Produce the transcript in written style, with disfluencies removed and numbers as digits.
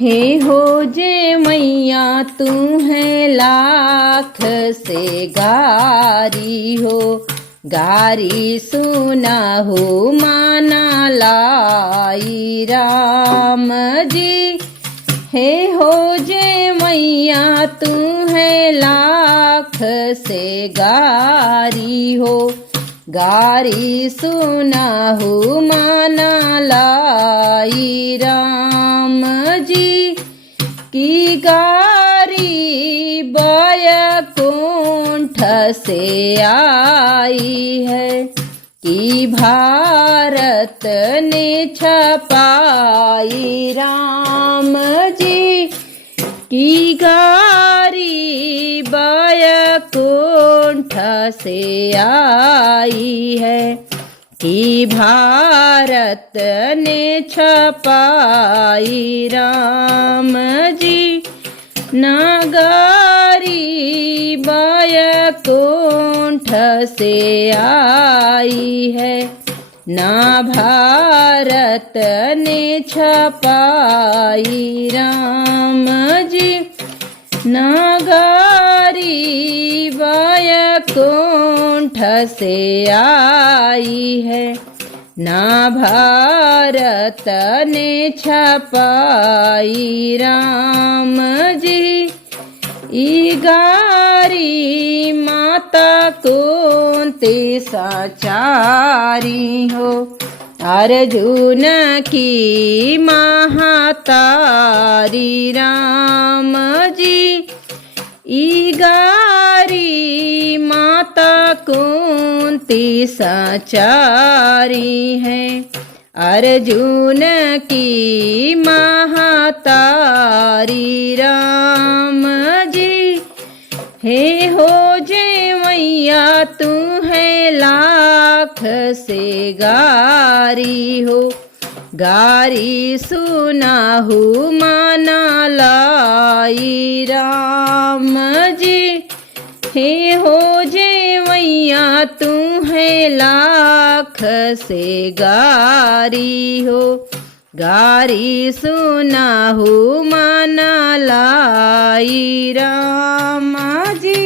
हे हो जे मैया तू है लाख से गारी हो, गारी सुना हो माना लाई राम जी। हे हो जे मैया तू है लाख से गारी हो, गारी सुना हो माना लाई राम जी। की गारी बैकुंठ से आई है, कि भारत ने छपाई राम जी। की गारी बैकुंठ से आई है, कि भारत ने छपाई राम जी। नागारी बैकुंठ से आई है, ना भारत ने छपाई राम जी। नागारी बैकुंठ से आई है, ना भारत ने छपाई राम जी। ई गारी माता कुंती सचारी हो, अर्जुन की महातारी राम जी। ई गारी माता कुंती सचारी है, अर्जुन की महातारी राम जी। हे हो जे मैया तू है लाख से गारी हो, गारी सुना हो माना लाई राम जी। हे हो जे मैया तू है लाख से गारी हो, गारी सुना हो माना लाई राम जी।